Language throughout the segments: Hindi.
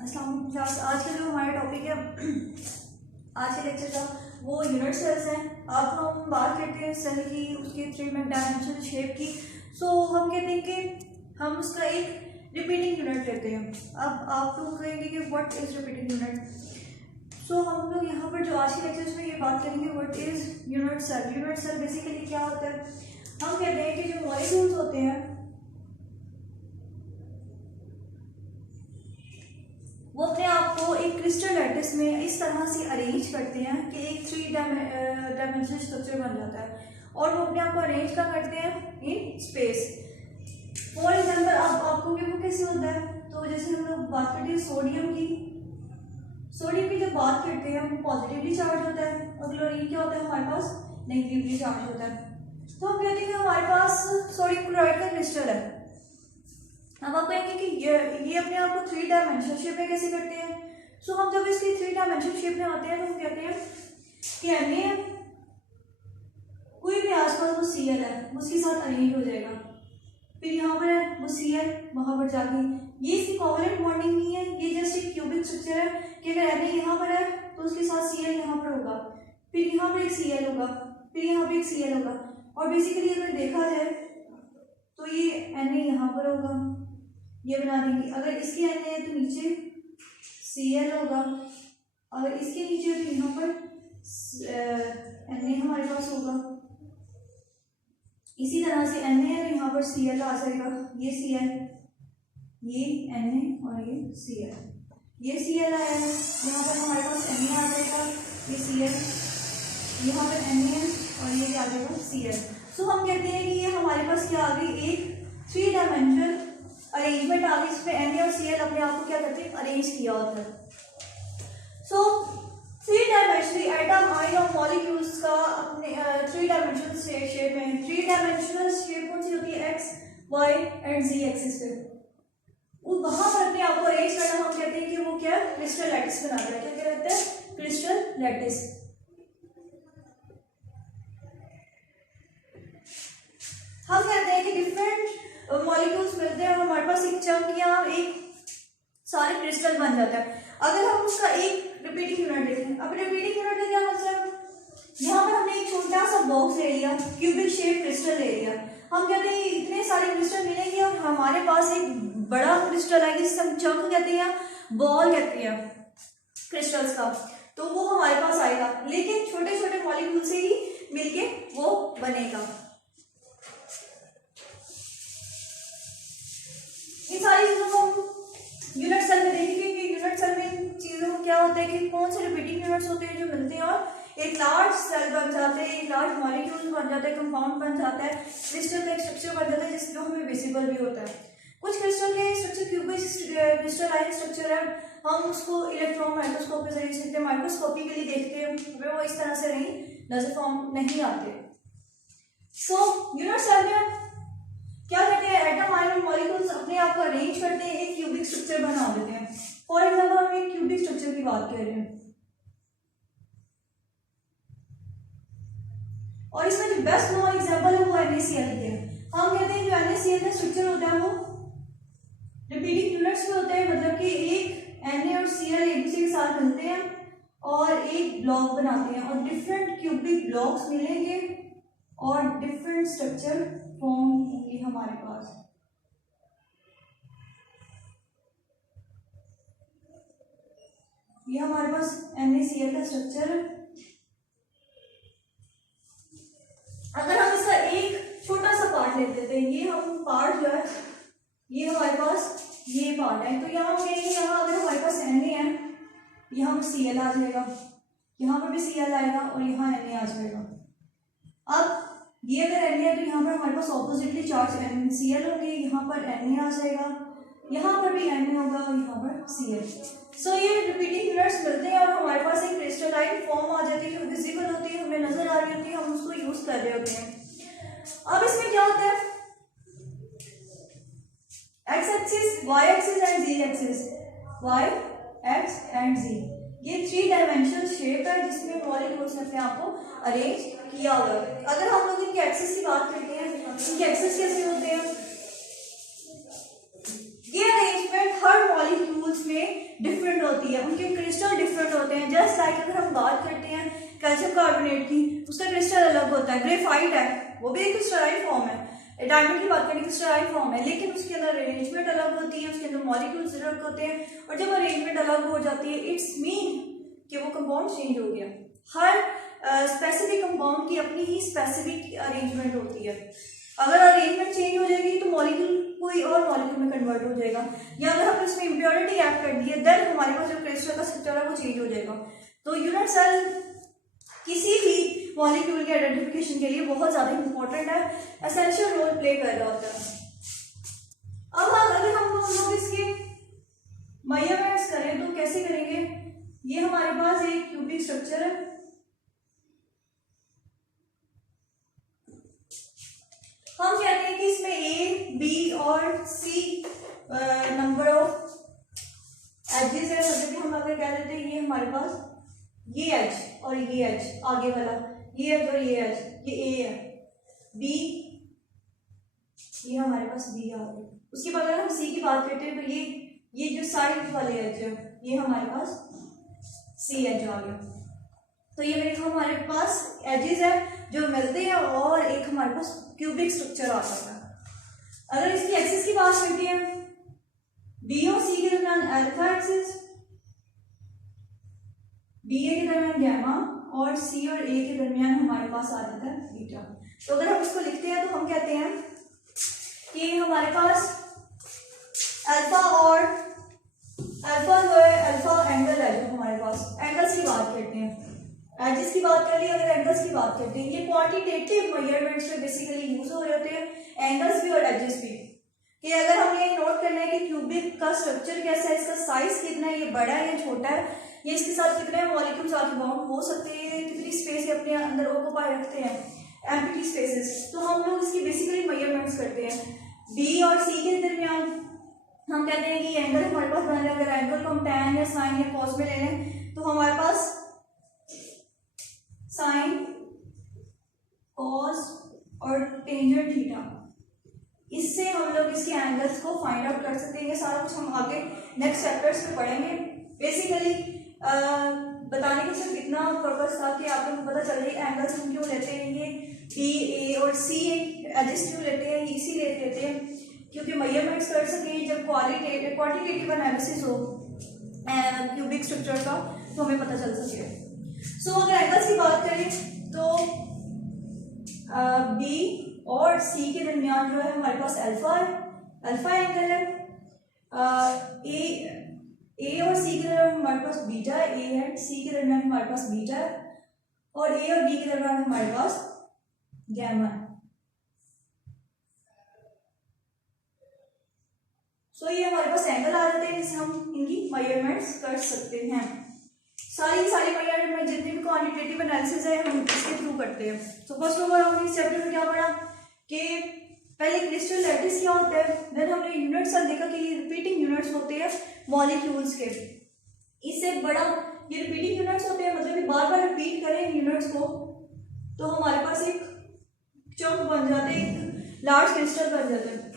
अस्सलाम वालेकुम क्लास। आज का जो हमारा टॉपिक है आज के लेक्चर का वो यूनिट सेल्स हैं। अब हम बात करते हैं सेल की, उसके 3 डायमेंशनल शेप की। सो हम कहते हैं कि हम उसका एक रिपीटिंग यूनिट लेते हैं। अब आप लोग कहेंगे कि व्हाट इज रिपीटिंग यूनिट। सो हम लोग यहाँ पर जो आज के लेक्चर्स में ये बात करेंगे what is unit cell. Unit cell basically क्या होता है, हम कहते हैं कि जो मॉलिक्यूल्स होते हैं वो अपने आप को एक क्रिस्टल लैटिस में इस तरह से अरेंज करते हैं कि एक 3 डायमेंशनल स्ट्रक्चर बन जाता है, और वो अपने आप को अरेंज क्या करते हैं इन स्पेस। फॉर एग्जाम्पल अब आपको कि वो कैसे होता है, तो जैसे हम लोग बात करते हैं सोडियम की जब बात करते हैं वो पॉजिटिवली चार्ज होता है, और क्लोरीन क्या होता है हमारे पास नेगेटिवली चार्ज होता है। तो हम कहते हैं कि हमारे पास सोडियम क्लोराइड का क्रिस्टल है। अब आप कहेंगे कि ये अपने आप को 3 डायमेंशनल शेप में कैसे करते हैं। सो हम जब इसकी 3 डायमेंशनल शेप में आते हैं तो हम कहते हैं कि Na कोई भी आसपास वो Cl है उसके साथ अरेंज हो जाएगा, फिर यहाँ पर है वो Cl वहां पर जाके, ये इसकी कोवलेंट बॉन्डिंग नहीं है, ये जस्ट एक क्यूबिक स्ट्रक्चर है कि अगर Na यहाँ पर है तो उसके साथ Cl यहाँ पर होगा, फिर यहाँ पर एक Cl होगा, फिर यहाँ पर एक Cl होगा, और बेसिकली अगर देखा जाए तो ये Na यहाँ पर होगा, ये बना देंगे। अगर इसके Na है तो नीचे Cl होगा, अगर इसके नीचे तो यहाँ पर Na हमारे पास होगा। इसी तरह से Na है तो यहाँ पर Cl आ जाएगा, ये Cl, ये Na और ये Cl, ये Cl आया है, यहाँ पर हमारे पास Na आ जाएगा, ये Cl, यहाँ पर Na है और ये आ जाएगा Cl। सो हम कहते हैं कि ये हमारे पास क्या आ गई, एक 3 डायमेंशनल अरेंजमेंट आ गई, इसमें Na और Cl अपने आप को क्या करते हैं अरेंज किया होता है। सो 3 डायमेंशनल एटम आयन और मॉलिक्यूल्स का अपने 3 डायमेंशनल शेप में 3 डायमेंशनल शेप कौन सी होती है, X Y and Z axis पे, वहां पर अपने आप को अरेंज करना हम कहते हैं कि वो क्या है क्रिस्टल लैटिस बनाता है। क्या कहते हैं क्रिस्टल लैटिस। हम कहते हैं कि डिफरेंट मॉलिक्यूल्स मिलते हैं और हमारे पास एक चंक या एक सारे क्रिस्टल बन जाता है। अगर हम उसका एक रिपीटिंग यूनिट देखें, अब रिपीटिंग यूनिट का क्या मतलब, यहाँ पर हमने एक छोटा सा बॉक्स ले लिया, क्यूबिक शेप क्रिस्टल ले लिया, हम कहते हैं इतने सारे क्रिस्टल मिलेंगे और हमारे पास एक बड़ा क्रिस्टल आएगा जिसे हम चंक कहते हैं, बॉल कहते हैं क्रिस्टल्स का, तो वो हमारे पास आएगा, लेकिन छोटे छोटे मॉलिक्यूल से ही मिलके वो बनेगा। इन सारी चीजों को हम यूनिट सेल में देखेंगे कि यूनिट सेल में चीजों को क्या होता है कि कौन से रिपीटिंग यूनिट्स होते हैं जो मिलते हैं और एक लार्ज सेल बन जाते हैं, एक लार्ज मॉलिक्यूल बन जाता है, कंपाउंड बन जाता है, क्रिस्टल का एक स्ट्रक्चर बन जाता है जिसमें हमें विजिबल भी होता है। कुछ क्रिस्टल के स्ट्रक्चर क्यूबिक क्रिस्टलाइन स्ट्रक्चर है, हम उसको इलेक्ट्रॉन माइक्रोस्कोप के जरिए देखते हैं, माइक्रोस्कोपी के लिए देखते हैं, वो इस तरह से नजर फॉर्म नहीं आते। सो यूनिट सेल में क्या करते हैं, एटम आयन मॉलिक्यूल्स अपने आप को अरेंज करते हैं, एक क्यूबिक स्ट्रक्चर बना देते हैं। फॉर एग्जांपल हम एक क्यूबिक स्ट्रक्चर की बात कर रहे हैं, और इसमें जो बेस्ट नोन एग्जांपल है वो NaCl की है। हम कहते हैं जो NaCl का स्ट्रक्चर होता है वो रिपीटिंग यूनिट्स में होते हैं, मतलब कि एक Na और Cl एक दूसरे के साथ मिलते हैं और एक ब्लॉक बनाते हैं, और डिफरेंट क्यूबिक ब्लॉक्स मिलेंगे और डिफरेंट स्ट्रक्चर फॉर्म होंगे हमारे पास। ये हमारे पास NaCl का स्ट्रक्चर है। अगर हम इसका एक छोटा सा पार्ट ले लेते हैं, ये हम पार्ट जो है ये हमारे पास ये पार्ट है, तो यहाँ हम कहेंगे यहाँ अगर हमारे पास Na है, यहाँ पर Cl आ जाएगा, यहाँ पर भी Cl आएगा और यहाँ Na आ जाएगा। अब ये अगर Na है तो यहाँ पर हमारे पास ऑपोजिटली चार्ज Cl होंगे, यहाँ पर Na आ जाएगा, यहाँ पर भी Na होगा और यहाँ पर Cl। सो ये रिपीटिंग यूनिट्स मिलते हैं और हमारे पास एक क्रिस्टलाइन फॉर्म आ जाती है जो विजिबल होती है, हमें नजर आ रही होती है, हम उसको यूज कर रहे होते हैं। अब इसमें क्या होता है, X axis, Y axis and Z axis, Y X and Z, ये 3 डायमेंशनल शेप है जिसमें मॉलिक्यूल्स ने अपने आप को अरेंज किया हुआ है। अगर हम लोग इनके एक्सिस की बात करते हैं, इनके एक्सिस कैसे होते हैं, ये अरेंजमेंट हर मॉलिक्यूल्स में होती है, उनके क्रिस्टल डिफरेंट होते हैं। जस्ट लाइक अगर हम बात करते हैं कैल्शियम कार्बोनेट की, उसका क्रिस्टल अलग होता है। ग्रेफाइट है, वो भी एक क्रिस्टलाइन फॉर्म है। डायमंड की बात करें क्रिस्टलाइन फॉर्म है, लेकिन उसके अंदर अरेंजमेंट अलग होती है, उसके अंदर मॉलिक्यूल्स अलग होते हैं। और जब अरेंजमेंट अलग हो जाती है, इट्स मीन कि वो कंपाउंड चेंज हो गया। हर स्पेसिफिक कंपाउंड की अपनी ही स्पेसिफिक अरेंजमेंट होती है। अगर अरेंजमेंट चेंज हो जाएगी तो मॉलिक्यूल कोई और मॉलिक्यूल में कन्वर्ट हो जाएगा, या अगर हमने इसमें इम्प्योरिटी ऐड कर दी है, देन हमारे पास जो क्रिस्टल का स्ट्रक्चर है वो चेंज हो जाएगा। तो यूनिट सेल किसी भी मॉलिक्यूल के आइडेंटिफिकेशन के लिए बहुत ज्यादा इंपॉर्टेंट है, एसेंशियल रोल प्ले कर रहा होता है। अब अगर हम लोग इसके मेजरमेंट्स करें तो कैसे करेंगे? ये हमारे पास एक क्यूबिक स्ट्रक्चर है, हम कहते हैं कि इसमें ए, बी और सी नंबर ऑफ एजेस है। जैसे कि हम अगर कह देते हैं ये हमारे पास ये एज और ये एज, आगे वाला ये एज और ये एज, ये ए है, बी, ये हमारे पास बी आ गया। उसके बाद अगर हम सी की बात करते हैं तो ये जो साइड वाले एज है ये हमारे पास सी एज आ गया। तो ये मेरे को हमारे पास एजेस है जो मिलते हैं और एक हमारे पास क्यूबिक स्ट्रक्चर आ जाता है। अगर इसकी एक्सिस की बात करते हैं, बी और सी के दरमियान अल्फा एक्सिस, बी ए के दरमियान गैमा और सी और ए के दरमियान हमारे पास आ जाता है बीटा। तो अगर हम इसको लिखते हैं तो हम कहते हैं कि हमारे पास अल्फा और अल्फा जो है, अल्फा एंगल है जो हमारे पास, एंगल्स की बात करते हैं, एजेस की बात कर ली, अगर एंगल्स की बात करते हैं, ये क्वांटिटेटिव मेजरमेंट्स में बेसिकली यूज हो रहे होते हैं, एंगल्स भी और एजेस भी। कि अगर हमें ये नोट करना है कि क्यूबिक का स्ट्रक्चर कैसा है, इसका साइज कितना है, ये बड़ा है या छोटा है, ये इसके साथ कितने मॉलिक्यूल्स आके बाउंड हो सकते हैं, कितनी स्पेस ये अपने अंदर ऑक्यूपाई रखते हैं, एम्प्टी स्पेसेस, तो हम लोग इसकी बेसिकली मेजरमेंट्स करते हैं। बी और सी के दरमियान हम कहते हैं कि एंगल हमारे पास बन रहा है, अगर एंगल को हम टैन या साइन या कॉस में ले लें तो हमारे पास साइन, कॉस और टेंजेंट थीटा, इससे हम लोग इसके एंगल्स को फाइंड आउट कर सकते हैं। ये सारा कुछ हम आगे नेक्स्ट चैप्टर्स में पढ़ेंगे। बेसिकली बताने का सिर्फ इतना पर्पस था कि आप लोगों को पता चल जाए एंगल्स हम क्यों लेते हैं, ये बी, ए और सी एजेस क्यों लेते हैं, इसीलिए लेते हैं क्योंकि मेजरमेंट्स कर सकें। जब क्वांटिटेटिव एनालिसिस हो क्यूबिक स्ट्रक्चर का तो हमें पता चल सके। सो अगर एंगल्स की बात करें तो बी और सी के दरमियान जो है हमारे पास अल्फा है, अल्फा एंगल है। ए और सी के दरमियान हमारे पास बीटा है, ए एंड सी के दरमियान हमारे पास बीटा है, और ए और बी के दरमियान हमारे पास गैमा है। सो ये हमारे पास एंगल आ जाते हैं जिससे हम इनकी मेजरमेंट्स कर सकते हैं। सारी मेजरमेंट जितनी भी क्वांटिटेटिव एनालिसिस है हम इसके थ्रू करते हैं। सो फर्स्ट ऑफ ऑल हमने इस चैप्टर में क्या पढ़ा कि पहले क्रिस्टल लैटिस क्या होता है, देन हमने यूनिट्स देखा कि ये रिपीटिंग यूनिट्स होते हैं मॉलिक्यूल्स के। इससे बड़ा ये रिपीटिंग यूनिट्स होते हैं, मतलब कि बार बार रिपीट करें यूनिट्स को तो हमारे पास एक चंक बन जाते हैं, एक लार्ज क्रिस्टल बन जाते हैं।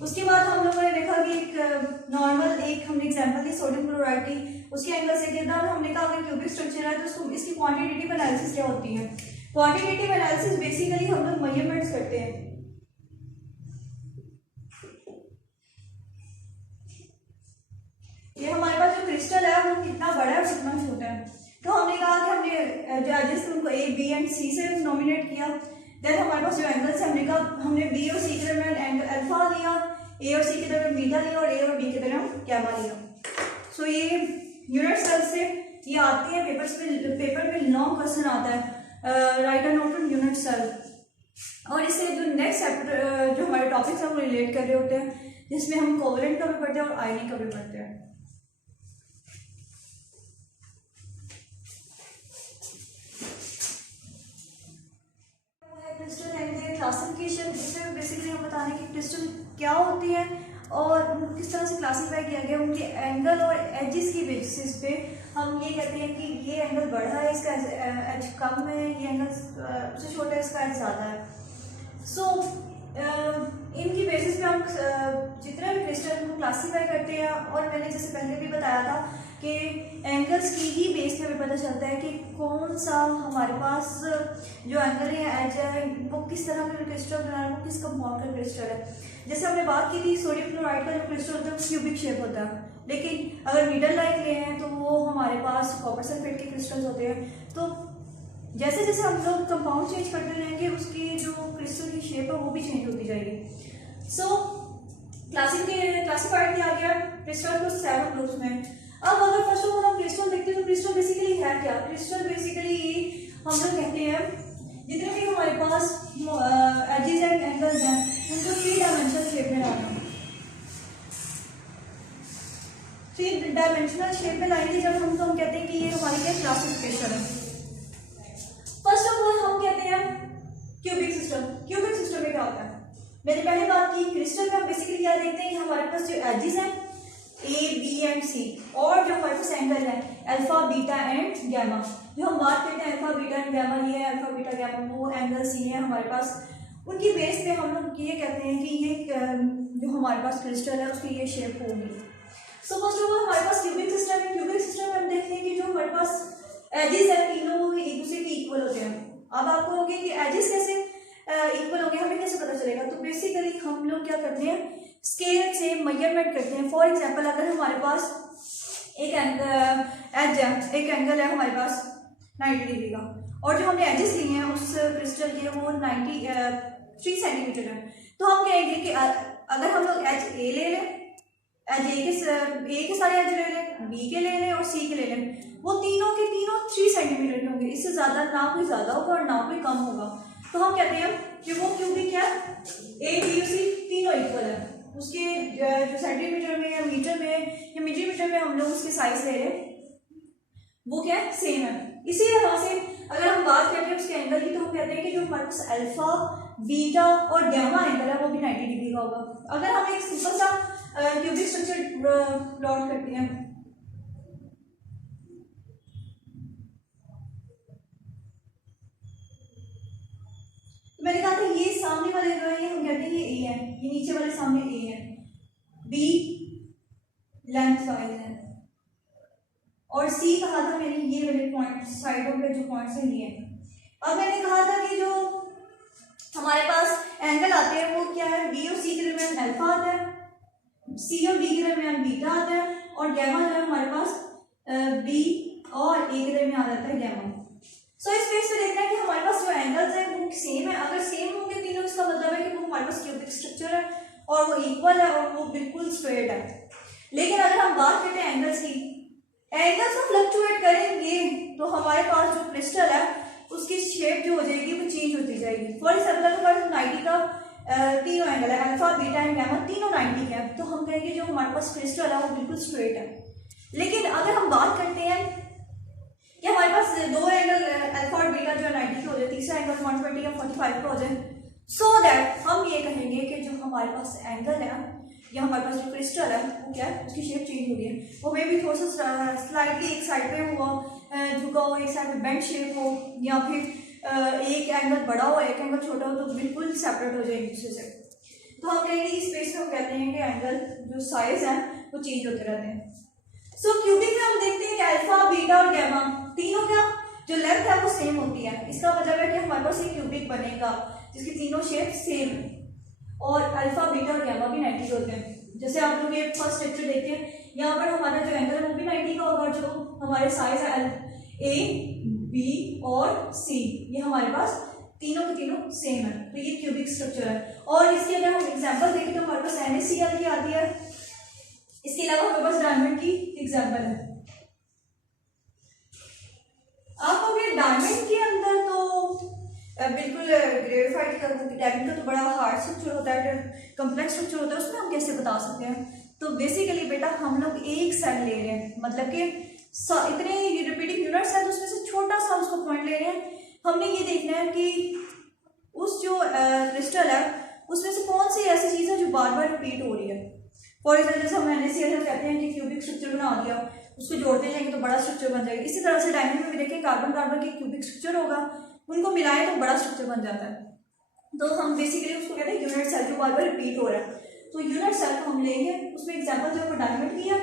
उसके बाद हम लोगों ने देखा कि एक नॉर्मल एक हमने एग्जांपल दी सोडियम क्लोराइड की, उसके एंगल से कितना हमने कहा अगर क्यूबिक स्ट्रक्चर है तो उसको इसकी क्वांटिटेटिव एनालिसिस क्या होती है। क्वांटिटेटिव एनालिसिस बेसिकली हम लोग मेजरमेंट्स करते हैं। ये हमारे पास जो क्रिस्टल है वो कितना बड़ा है कितना छोटा है, तो हमने कहा कि हमने जो एजेस उनको ए, बी एंड सी से नॉमिनेट किया। देन हमारे पास जो एंगल्स है हमने कहा हमने बी और सी के दरमियान एंगल अल्फा लिया, ए और सी के दरमियान बीटा लिया और ए और बी के दरमियान गैमा लिया। सो ये यूनिट सेल से ये आते हैं पेपर में लॉन्ग क्वेश्चन आता है, write a note on unit cell, और इससे जो नेक्स्ट चैप्टर जो हमारे टॉपिक्स हैं वो रिलेट कर रहे होते हैं, जिसमें हम कोवलेंट का भी पढ़ते हैं और आयनिक का भी पढ़ते हैं। क्लासिफिकेशन, इसमें बेसिकली हम बताने कि क्रिस्टल क्या होती है और उनको किस तरह से क्लासीफाई किया गया, उनके एंगल और एजेस की बेसिस पे हम ये कहते हैं कि ये एंगल बढ़ा है, इसका एज कम है, ये एंगल उससे छोटा है, इसका एज ज़्यादा है। सो इनकी बेसिस पे हम जितने भी क्रिस्टल को क्लासीफाई करते हैं, और मैंने जैसे पहले भी बताया था कि एंगल्स की ही बेस पे हमें पता चलता है कि कौन सा हमारे पास जो एंगल है एज है वो किस तरह का क्रिस्टल बना है, वो किस कंपाउंड का क्रिस्टल है। जैसे हमने बात की थी सोडियम क्लोराइड का जो क्रिस्टल होता है क्यूबिक शेप होता है, लेकिन अगर नीडल लाइन ले हैं तो वो हमारे पास कॉपर सल्फेट के क्रिस्टल्स होते हैं। तो जैसे जैसे हम लोग कंपाउंड चेंज करते रहेंगे उसकी जो क्रिस्टल की शेप है वो भी चेंज होती जाएगी। सो क्लासिफाइड किया गया क्रिस्टल को 7 ग्रुप्स में। अब अगर फर्स्ट ऑफ ऑल हम क्रिस्टल देखते हैं तो क्रिस्टल बेसिकली है क्या? क्रिस्टल बेसिकली हम लोग कहते हैं जितने भी हमारे पास एजेस एंड एंगल्स हैं उनको 3 डायमेंशनल शेप में लाना। 3 डायमेंशनल शेप में लाएंगे जब हम, तो हम कहते हैं कि ये हमारी क्या क्लासिफिकेशन है। फर्स्ट ऑफ ऑल हम कहते हैं क्यूबिक सिस्टम। क्यूबिक सिस्टम में क्या होता है? मैंने पहले बात की क्रिस्टल में हम बेसिकली क्या देखते हैं कि हमारे पास जो एजेस हैं ए बी एंड सी, और जो हमारे पास एंगल है अल्फा बीटा एंड गैमा। जो हम बात करते हैं अल्फा बीटा एंड गैमा, ये है अल्फा बीटा गैमा, वो एंगल सी है हमारे पास। उनकी बेस पे हम लोग ये कहते हैं कि ये जो हमारे पास क्रिस्टल है उसकी ये शेप होगी। सो फर्स्ट ऑफ ऑल हमारे पास क्यूबिक सिस्टम है। क्यूबिक सिस्टम में हम देखते हैं कि जो हमारे पास एजेस है तीनों एक दूसरे के इक्वल होते हैं। अब आपको होगी कि एजेस कैसे इक्वल हो गए, हमें कैसे पता चलेगा? तो बेसिकली हम लोग क्या करते हैं स्केल से मेजरमेंट करते हैं। फॉर एग्जांपल अगर हमारे पास एक एज है, एक एंगल है हमारे पास 90 डिग्री का, और जो हमने एजेस लिए हैं उस क्रिस्टल के वो 93 सेंटीमीटर है, तो हम कहेंगे कि अगर हम लोग एज ए ले लें, एज ए के सारे एज ले लें, बी के ले लें और सी के ले लें, वो तीनों के तीनों 3 सेंटीमीटर के होंगे। इससे ज्यादा ना कोई ज्यादा होगा और ना कोई कम होगा। तो हम कहते हैं कि वो क्यूबिक है, ए बी और सी तीनों इक्वल है। उसके जो सेंटीमीटर में या मीटर में या मिलीमीटर में हम लोग उसके साइज ले रहे हैं वो क्या है सेम है। इसी तरह से अगर हम बात करते हैं उसके एंगल की, तो हम कहते हैं कि जो हमारे पास अल्फा बीटा और गैमा एंगल है वो भी 90 डिग्री का होगा। अगर हम एक सिंपल सा क्यूबिक स्ट्रक्चर प्लॉट करते हैं, मैंने कहा था ये सामने वाले जो है ये हम कहते हैं ये ए है, ये नीचे वाले सामने ए है, बी लेंथ वाइज है, और सी कहा था मैंने ये वाले पॉइंट साइडों पे जो पॉइंट्स हैं ये। अब मैंने कहा था कि जो हमारे पास एंगल आते हैं वो क्या है, बी और सी के दरमियान अल्फा आता है, सी और बी के दरमियान बीटा आता है, और गैमा जो है हमारे पास बी और ए के दरमियान आ जाता है गैमा। सो इस केस में देखना है कि हमारे पास जो एंगल्स हैं वो सेम है। अगर सेम होंगे तीनों इसका मतलब है कि वो हमारे पास क्यूबिक स्ट्रक्चर है और वो इक्वल है और वो बिल्कुल स्ट्रेट है। लेकिन अगर हम बात करते हैं एंगल्स की, एंगल्स में फ्लक्चुएट करेंगे तो हमारे पास जो क्रिस्टल है उसकी शेप जो हो जाएगी वो चेंज होती जाएगी। फॉर एग्जाम्पल हमारे पास 90 का तीनों एंगल है, अल्फा बीटा एंड गैमा तीनों 90 के हैं, तो हम कहेंगे जो हमारे पास क्रिस्टल है वो बिल्कुल स्ट्रेट है। लेकिन अगर हम बात करते हैं कि हमारे पास दो एंगल अल्फा और बीटा जो है 90 के हो जाए, तीसरा एंगल 120 या 45 का हो जाए, सो दैट हम ये कहेंगे कि जो हमारे पास एंगल है या हमारे पास जो क्रिस्टल है वो क्या है उसकी शेप चेंज हो गई है। वो मे भी थोड़ा सा स्लाइडली एक साइड पे हुआ झुका हो, एक साइड पे बेंड शेप हो, या फिर एक एंगल बड़ा हो एक एंगल छोटा हो, तो बिल्कुल सेपरेट हो जाए एक दूसरे से। तो हम कहेंगे इस स्पेस में हम कहते हैं कि एंगल जो साइज है वो चेंज होते रहते हैं। सो क्यूबिक में हम देखते हैं कि अल्फा बीटा और गैमा तीनों का जो लेंथ है वो सेम होती है। इसका मतलब है कि हमारे पास एक क्यूबिक बनेगा जिसकी तीनों शेप सेम है, और अल्फा बीटा और गैमा भी 90 होते हैं। जैसे आप लोग ये फर्स्ट स्ट्रक्चर देखते हैं, यहाँ पर हमारा जो एंगल है वो भी 90 का होगा, जो हमारे साइज है ए बी और सी, ये हमारे पास तीनों के तीनों सेम है, तो ये क्यूबिक स्ट्रक्चर है। और इसके अगर हम एग्जाम्पल देखें तो हमारे पास NaCl की आती है, इसके अलावा हमारे पास डायमंड की एग्जाम्पल है। आप अगर डायमंड के अंदर तो बिल्कुल ग्रेफाइट का डायमंड का तो बड़ा हार्ड स्ट्रक्चर होता है, कम्प्लेक्स स्ट्रक्चर होता है, उसमें हम कैसे बता सकते हैं? तो बेसिकली बेटा हम लोग एक सेल ले रहे हैं, मतलब कि इतने रिपीटिंग यूनिट्स हैं तो उसमें से छोटा सा उसको पॉइंट ले रहे हैं। हमने ये देखना है कि उस जो क्रिस्टल है उसमें से कौन सी ऐसी चीज़ है जो बार बार रिपीट हो रही है। फॉर एग्जाम्पल जैसे हम NaCl कहते हैं कि क्यूबिक स्ट्रक्चर बना दिया, उसको जोड़ते जाएंगे तो बड़ा स्ट्रक्चर बन जाएगा। इसी तरह से डायमंड में भी देखें कार्बन कार्बन के क्यूबिक स्ट्रक्चर होगा, उनको मिलाएं तो बड़ा स्ट्रक्चर बन जाता है। तो हम बेसिकली उसको कहते हैं यूनिट सेल जो बार बार रिपीट हो रहा है। तो यूनिट सेल को हम लेंगे, उसमें एग्जांपल जो डायमंड की है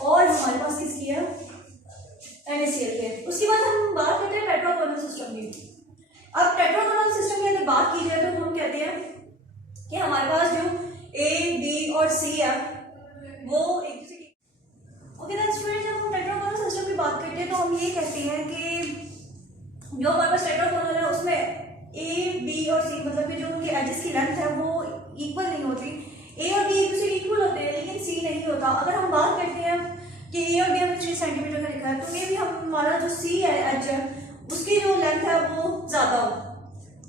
और हमारे पास किसकी है, NaCl के। उसके बाद हम बात करते हैं टेट्रागोनल सिस्टम की। अब टेट्रागोनल सिस्टम की अगर बात की जाए तो हम कहते हैं कि हमारे पास जो A, B और C है वो एक दूसरे की। ओके देन स्टूडेंट, जब हम टेट्रागोनल सिस्टम की बात करते हैं तो हम ये कहते हैं कि जो हमारे पास टेट्रागोनल है उसमें A, B और C मतलब कि जो उनके एजेस की लेंथ है वो इक्वल नहीं होती। A और B एक दूसरे इक्वल होते हैं लेकिन C नहीं होता। अगर हम बात करते हैं कि A और B हमें 3 सेंटीमीटर का लिखा है तो मे भी हमारा जो C है एच है उसकी जो लेंथ है वो ज़्यादा हो,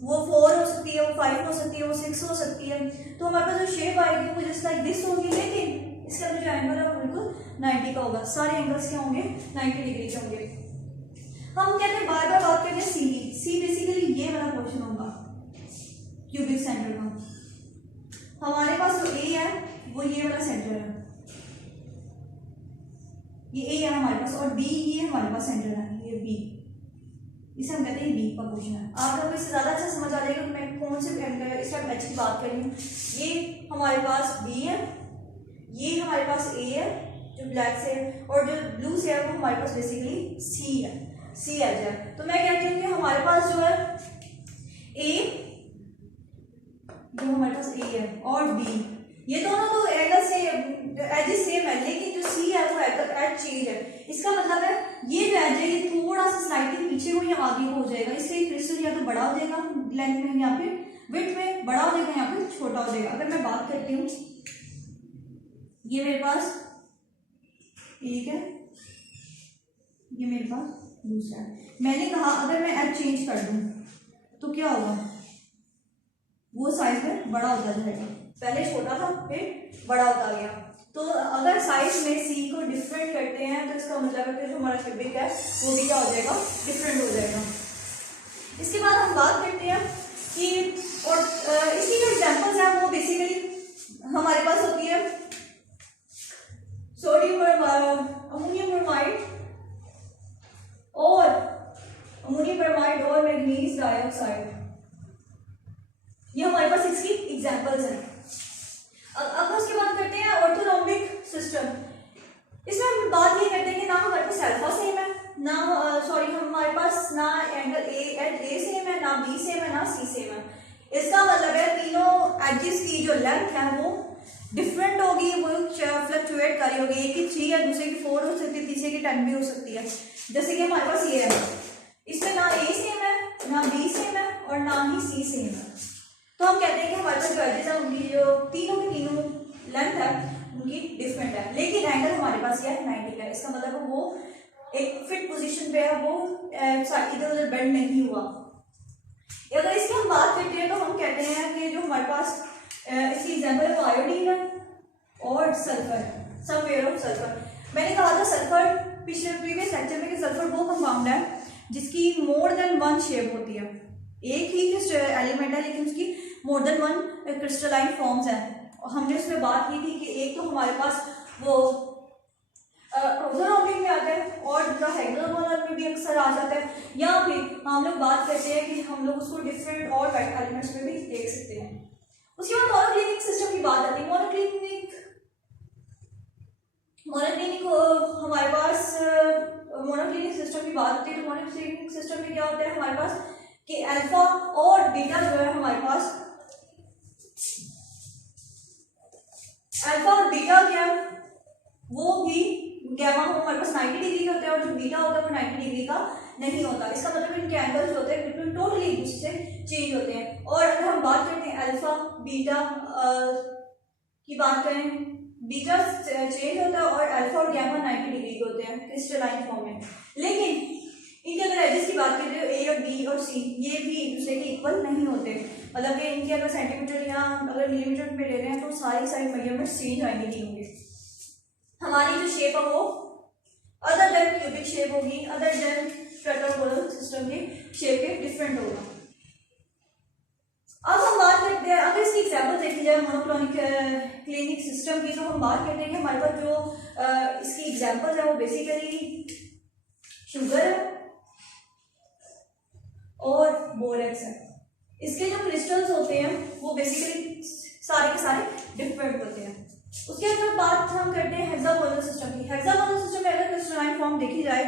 वो 4 हो सकती है, वो 5 हो सकती है, वो 6 हो सकती है। तो हमारे पास जो शेप आएगी वो जस्ट लाइक दिस होगी, लेकिन इसका जो एंगल है वो बिल्कुल 90 का होगा। सारे एंगल्स क्या होंगे, 90 डिग्री के होंगे। हम कहते हैं बार बार बात करते हैं सी बेसिकली ये वाला पोर्शन होगा क्यूबिक सेंटर का। हमारे पास जो ए है वो ये वाला सेंटर है, ये ए है हमारे पास, और बी ये हमारे पास सेंटर है, ये बी, इसे हम कहते हैं बी का पोर्शन है। आपको इससे ज्यादा अच्छा समझ आ जाएगा कि मैं कौन से इस टाइम एच की बात कर रही हूँ। ये हमारे पास बी है, ये हमारे पास ए है जो ब्लैक से है, और जो ब्लू से है वो हमारे पास बेसिकली सी है, सी एच है। तो मैं कहती हूँ कि हमारे पास जो है ए, जो हमारे पास ए है और बी, ये दोनों तो एंगल से एजेस सेम है, लेकिन जो सी है वो एज चेंज है। इसका मतलब है ये जो एज है ये थोड़ा सा स्लाइडली पीछे हो या आगे हो जाएगा, इससे क्रिस्टल या तो बड़ा हो जाएगा लेंथ में या फिर विड्थ में बड़ा हो जाएगा या फिर छोटा हो जाएगा। अगर मैं बात करती हूँ, ये मेरे पास एक है, ये मेरे पास दूसरा है। मैंने कहा अगर मैं एज चेंज कर दूं तो क्या होगा, वो साइज में बड़ा होता जाएगा, पहले छोटा था फिर बड़ा होता गया। तो अगर साइज में सी को डिफरेंट करते हैं तो इसका मतलब है कि जो हमारा क्यूबिक है वो भी क्या हो जाएगा, डिफरेंट हो जाएगा। इसके बाद हम बात करते हैं कि और इसकी जो एग्जांपल्स हैं वो बेसिकली हमारे पास होती है सोडियम अमोनियम ब्रोमाइड और मैग्नीज डाइऑक्साइड, ये हमारे पास इसकी एग्जांपल्स हैं। अब उसके बाद करते हैं ऑर्थोनॉमिक सिस्टम। इसमें हम बात ये करते हैं कि ना हमारे पास अल्फा सेम है, ना हमारे पास ना एंगल ए सेम है, ना बी सेम है, ना सी सेम है। इसका मतलब है तीनों एजेस की जो लेंथ है वो डिफरेंट होगी, वो फ्लक्चुएट कर रही होगी। एक की 3 है, दूसरे की 4 हो सकती है, तीसरे की 10 भी हो सकती है। जैसे कि हमारे पास ये है, इसमें ना ए सेम है, ना बी सेम है और ना ही सी सेम है। तो हम कहते हैं कि हमारे पास जो एजेस है उनकी जो तीनों की तीनों लेंथ है उनकी डिफरेंट है, लेकिन एंगल हमारे पास ये 90 का है। इसका मतलब वो एक फिट पोजीशन पे है, वो इधर उधर बेंड नहीं हुआ। अगर इसकी हम बात करते हैं तो हम कहते हैं कि जो हमारे पास इसकी एग्जांपल है वो आयोडीन है और sulphur, some where of sulphur. मैंने कहा था सल्फर पिछले प्रीवियस लेक्चर में कि सल्फर वो कंपाउंड है जिसकी मोर देन 1 शेप होती है। एक ही एलिमेंट है लेकिन उसकी मोर देन 1 क्रिस्टलाइन फॉर्म्स है। हमने उसमें बात की थी कि एक तो हमारे पास वो ऑर्थोनॉमिक में आता है और दूसरा हेक्सागोनल में भी अक्सर आ जाता है, या फिर हम लोग बात करते हैं कि हम लोग उसको डिफरेंट और वेट एलिमेंट्स में भी देख सकते हैं। उसके बाद मोनोक्लिनिक सिस्टम की बात आती है। मोनोक्लिनिक हमारे पास मोनोक्लिनिक सिस्टम की बात होती है तो मोनोक्लिनिक सिस्टम में क्या होता है हमारे पास कि अल्फा और बीटा जो है हमारे पास, अल्फा और बीटा क्या वो भी गैमा हमारे पास 90 डिग्री का होता है और जो बीटा होता है वो 90 डिग्री का नहीं होता। इसका मतलब इनके एंगल्स होते हैं बिल्कुल टोटली एक दूसरे से चेंज होते हैं। और अगर हम बात करते हैं अल्फा बीटा की बात करें, बीटा चेंज होता है और अल्फा और गैमा 90 डिग्री के होते हैं क्रिस्टलाइन फॉर्म में। लेकिन इनके अगर एजेस की बात करें ए और बी और सी ये भी एक दूसरे के इक्वल नहीं होते, मतलब कि इनके अगर सेंटीमीटर या अगर मिलीमीटर में ले रहे हैं तो सारी मेजरमेंट चेंज आएंगे नहीं होंगे। हमारी जो शेप है वो अदर देन क्यूबिक शेप होगी, अदर देन टेट्रागोनल सिस्टम की शेप के डिफरेंट होगा। अब हम बात करते हैं, अगर इसकी एग्जांपल देखी जाए मोनोक्लिनिक सिस्टम की, तो हम बात करते हैं कि हमारे पास जो इसकी एग्जांपल्स है वो बेसिकली शुगर है और बोरेक्स है। इसके जो क्रिस्टल्स होते हैं वो बेसिकली सारे के सारे डिफरेंट होते हैं। उसके बाद बात हम करते हैं हेक्सागोनल सिस्टम की। हेक्सागोनल सिस्टम में अगर क्रिस्टलाइन फॉर्म देखी जाए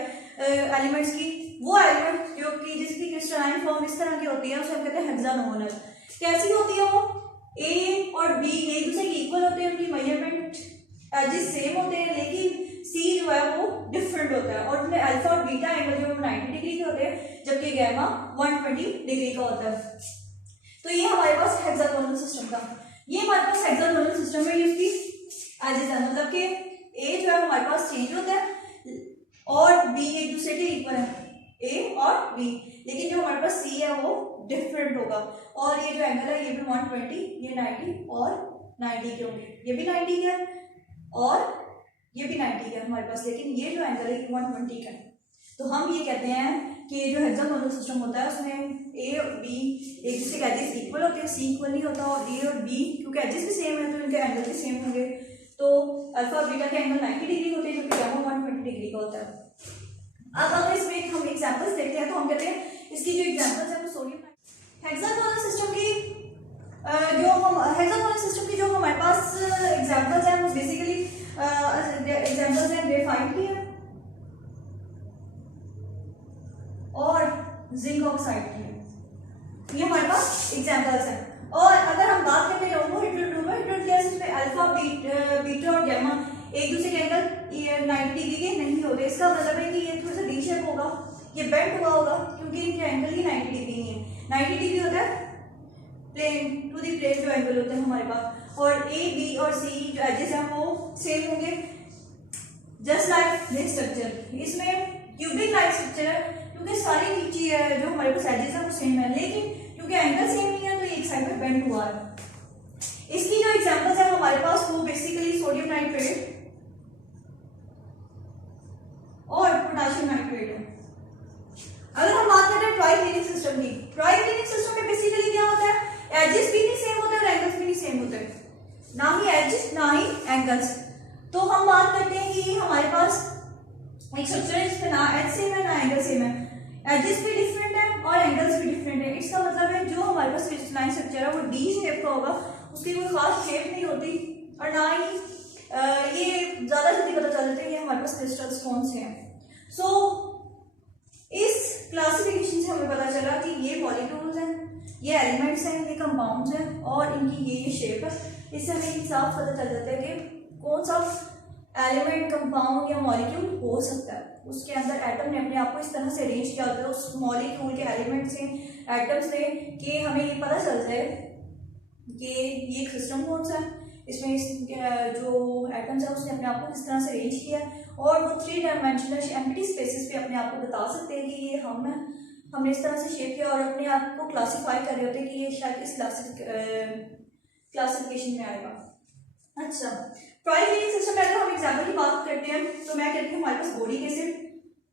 एलिमेंट्स की, वो एलिमेंट जो कि जिसकी क्रिस्टलाइन फॉर्म इस तरह की होती है उसे हम कहते हैं हेक्सागोनल। कैसी होती है वो? ए और बी एक दूसरे के इक्वल होते हैं, उनकी मेजरमेंट एजेस सेम होते हैं, लेकिन सी जो है वो डिफरेंट होता है और उनमें अल्फा और बीटा एंगल जो है 90 डिग्री के होते हैं, जबकि गैमा 120 डिग्री का होता है। तो ये हमारे पास हेक्सागोनल सिस्टम का, ये हमारे पास हेक्सागोनल सिस्टम में इसकी एजेस है, मतलब कि ए जो है हमारे पास चेंज होता है और बी एक दूसरे के इक्वल है, ए और बी, लेकिन जो हमारे पास सी है वो डिफरेंट होगा। और ये जो एंगल है ये भी 120, ये 90 और 90 के होंगे, ये भी 90 के है और ये भी 90 का है हमारे पास, लेकिन ये जो एंगल है 120 का है। तो हम ये कहते हैं कि ये जो हेक्सागोनल सिस्टम होता है उसमें ए और बी एक दूसरे के एजेस इक्वल होते हैं, सी इक्वल नहीं होता, और ए और बी क्योंकि एजेस भी सेम है तो इनके एंगल भी सेम होंगे। तो अल्फा और बीटा के एंगल 90 डिग्री होते हैं, जबकि गैमा 120 डिग्री का होता है। अब अगर इसमें हम एग्जांपल्स देखते हैं तो हम कहते हैं इसकी जो एग्जांपल्स है वो सोडियम हेक्सागोनल सिस्टम की हेक्सागोनल सिस्टम की जो हमारे पास एग्जांपल्स हैं वो बेसिकली एग्जांपल्स हैं ग्रेफाइट की है और जिंक ऑक्साइड की है, ये हमारे पास एग्जांपल्स हैं। और अगर हम बात करते हैं रोमो हाइड्रोजन गैसेस में अल्फा बीटा और गामा एक दूसरे के एंगल 90 डिग्री के नहीं होते, इसका मतलब है कि ये थोड़ा सा डी शेप होगा, ये बेंड हुआ होगा क्योंकि इनके एंगल ही 90 डिग्री नहीं है। 90 डिग्री होता है प्लेन टू दी प्लेन जो एंगल होते हैं हमारे पास, और ए बी और सी जो एजेस हैं वो सेम होंगे, जस्ट लाइक दिस स्ट्रक्चर। इसमें क्यूबिक लाइक स्ट्रक्चर है क्योंकि सारी नीचे जो हमारे पास एजेस हैं वो सेम है, लेकिन क्योंकि एंगल सेम नहीं है तो ये एक साइड में बेंड हुआ है। इसकी जो एग्जांपल्स है हमारे पास वो बेसिकली सोडियम नाइट्रेट और पोटेशियम नाइट्रेट है। अगर हम बात करते हैं ट्राइक्लिनिक सिस्टम की, ट्राइक्लिनिक सिस्टम में बेसिकली क्या होता है, एजेस भी नहीं सेम होते और एंगल्स भी नहीं सेम होते, ना ही एजेस ना ही एंगल्स। तो हम बात करते हैं कि हमारे पास एक स्ट्रक्चर है जिसमें ना एज सेम है ना एंगल सेम है, एजेस भी डिफरेंट है और एंगल्स भी डिफरेंट है। इसका मतलब है जो हमारे पास क्रिस्टलाइन स्ट्रक्चर है वो डी शेप का होगा, उसकी कोई खास शेप नहीं होती और ना ही ये ज्यादा जल्दी पता चल जाता है कि हमारे पास क्रिस्टल्स कौन से हैं। सो इस क्लासिफिकेशन से हमें पता चला कि ये मॉलिक्यूल्स हैं, ये एलिमेंट्स हैं, ये कंपाउंड्स हैं और इनकी ये शेप है। इससे हमें साफ पता चल जाता है कि कौन सा एलिमेंट, कंपाउंड या मॉलिक्यूल हो सकता है। उसके अंदर एटम ने अपने आप को इस तरह से अरेंज किया होता है उस मॉलिक्यूल के एलिमेंट से, एटम से, कि हमें ये पता चलता है कि ये सिस्टम कौन सा है, इसमें जो एटम्स है उसने अपने आप को किस तरह से अरेंज किया और वो 3 डायमेंशनल एम्प्टी स्पेसेस पे अपने आप को बता सकते हैं कि ये हम है, हमने इस तरह से शेप किया और अपने आप को क्लासीफाई कर रहे होते हैं कि ये शायद इस क्लासिफिकेशन में आएगा। अच्छा, ट्राइक्लिनिक सिस्टम में अगर हम एग्जाम्पल की बात करते हैं तो मैं कहती हूँ हमारे पास बोरिक एसिड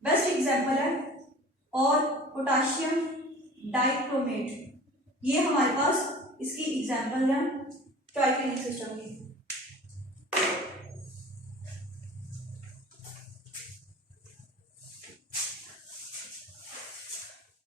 बेस्ट एग्जाम्पल है और पोटाशियम डाइक्रोमेट, ये हमारे पास इसकी एग्जाम्पल है ट्राइक्लिनिक